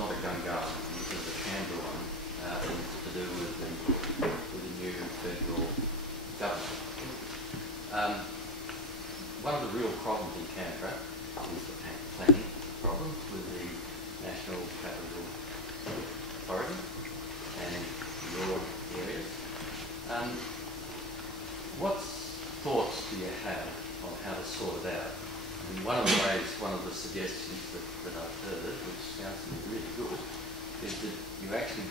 not a Gungahlin, this is a Canberra one, and it's to do with the new federal government. One of the real problems in Canberra is the planning problems with the National Capital Authority and your areas. What thoughts do you have on how to sort it out? And one of the suggestions that I've heard, which sounds really good, is that you actually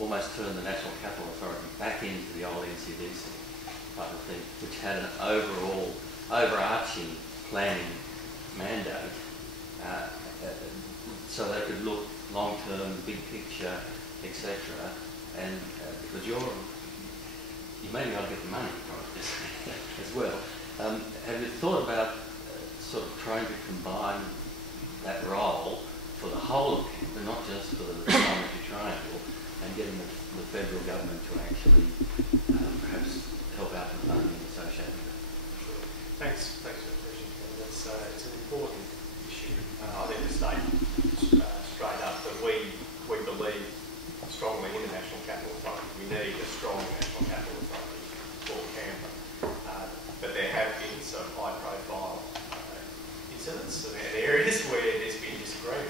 almost turn the National Capital Authority back into the old NCDC type of thing, which had an overarching planning mandate, so they could look long-term, big picture, etc. And because you maybe ought to get the money from it as well. Have you thought about sort of trying to combine that role for the whole of Canberra, not just for the Parliamentary Triangle, and getting the federal government to actually perhaps help out with funding associated with it? Sure. Thanks for the question, Kevin. It's an important issue. I think to state straight up that we believe strongly in the National Capital Authority. We need a strong National Capital Authority for Canberra. But there have been some high-profile incidents and areas where there's been disagreement.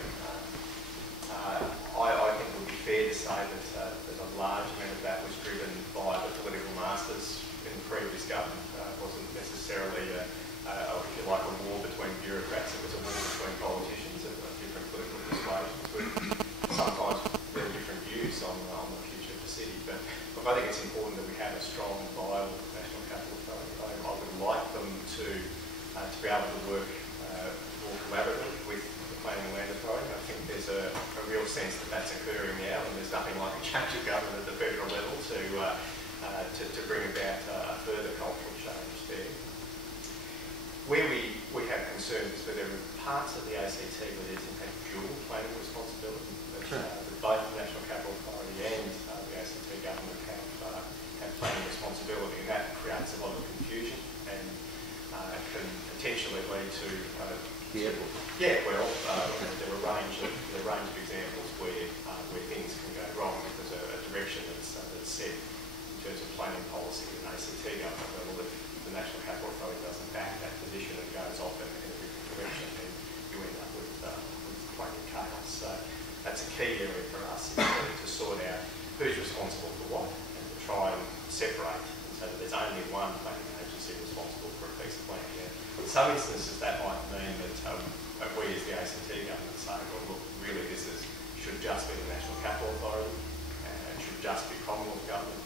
I think it would be fair to say that a large amount of that was driven by the political masters in the previous government. It wasn't necessarily, if you like, a war between bureaucrats. It was a war between politicians of different political persuasions with sometimes very different views on the future of the city. But look, I think it's important that we have a strong, viable National Capital Authority. I would like them to be able to work more collaboratively with the Planning and Land Authority. I think there's a real sense that that's occurring now, and there's nothing like a change of government at the federal level to bring about a further cultural change there. Where we have concerns is where there are parts of the ACT where there's in fact dual planning responsibility. That both the National Capital Authority and the ACT government have planning responsibility, and that creates a lot of confusion and can potentially lead to there are a range of examples where things can go wrong because a direction that's set in terms of planning policy at an ACT government level, if the National Capital Authority doesn't back that position and goes off in a different direction, then you end up with planning chaos. So that's a key area for us, is to sort out who's responsible for what and to try and separate so that there's only one planning agency responsible for a piece of land. In some instances, that might mean that we as the ACT government say, well, look, really this should just be the National Capital Authority and it should just be Commonwealth government.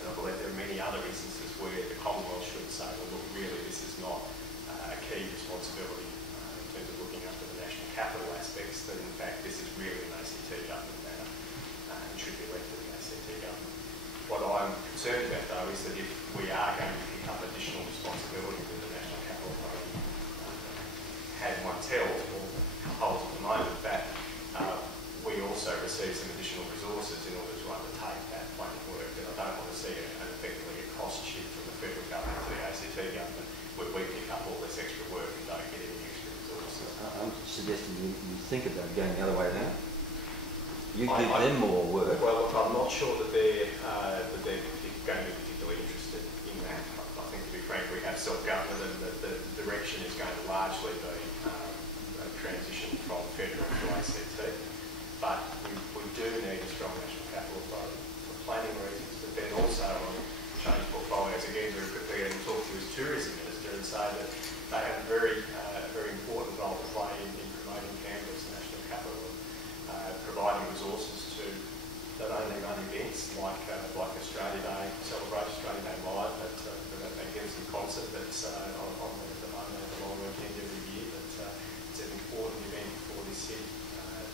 And I believe there are many other instances where the Commonwealth should say, well, look, really this is not a key responsibility in terms of looking after the national capital aspects, that in fact this is really an ACT government matter and should be left to the ACT government. What I'm concerned about, though, is that if we are going to pick up additional responsibility with the National Capital Authority had once held, or holds at the moment, that we also receive some additional resources in order to undertake that planning work. And I don't want to see effectively a cost shift from the federal government to the ACT government where we pick up all this extra work and don't get any extra resources. I'm suggesting you think about going the other way around. You give them more work. Well, look, I'm not sure that they're going to be particularly interested in that. I think, to be frank, we have self-government, and the direction is going to largely be a transition from federal to ACT. But we do need a strong National Capital Authority for planning reasons, but then also on change portfolios. Again, very quickly, and talk to his tourism minister and say that they have a very important role to play in promoting Canberra as a national capital, and providing resources to not only run events like Australia Day, celebrate Australia Day Live, but that magnificent concert that's on the moment of the long weekend every year. But it's an important event for this city.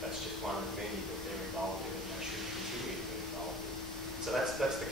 That's just one of many that they're involved in, and they should continue to be involved in. So that's the